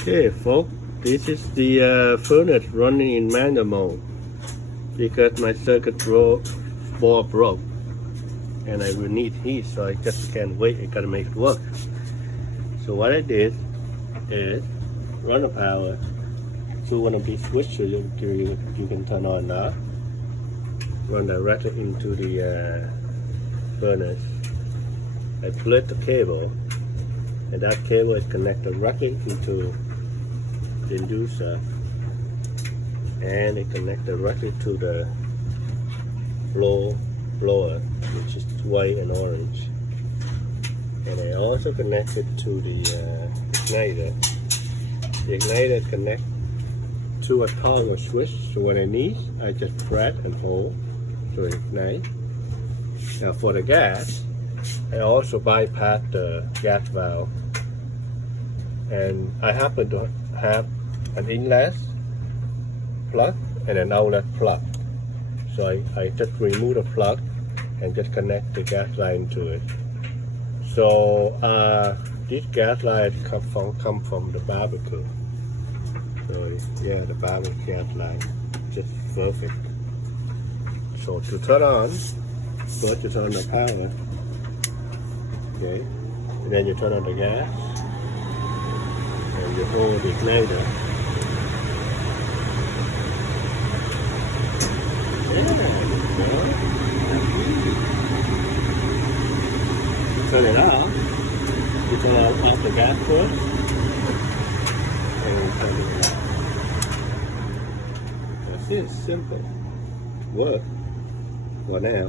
Okay, folks, this is the furnace running in manual mode because my circuit board broke and I will need heat, so I just can't wait. I gotta make it work. So what I did is run the power through one of these switches you can turn on now. Run directly into the furnace. I split the cable, and that cable is connected directly into the inducer, and it connected directly to the blower, which is white and orange, and I also connected to the igniter. The igniter connects to a toggle switch, so when I need, I just press and hold to ignite. Now for the gas, I also bypass the gas valve, and I happen to have an inlet plug and an outlet plug. So I just remove the plug and just connect the gas line to it. So this gas line come from the barbecue. So yeah, the barbecue gas line, just perfect. So to turn on, first you turn on the power, okay, and then you turn on the gas, and you hold the igniter. Turn it off. You turn off the gas first, and turn it off. That's it. Simple. Work for now.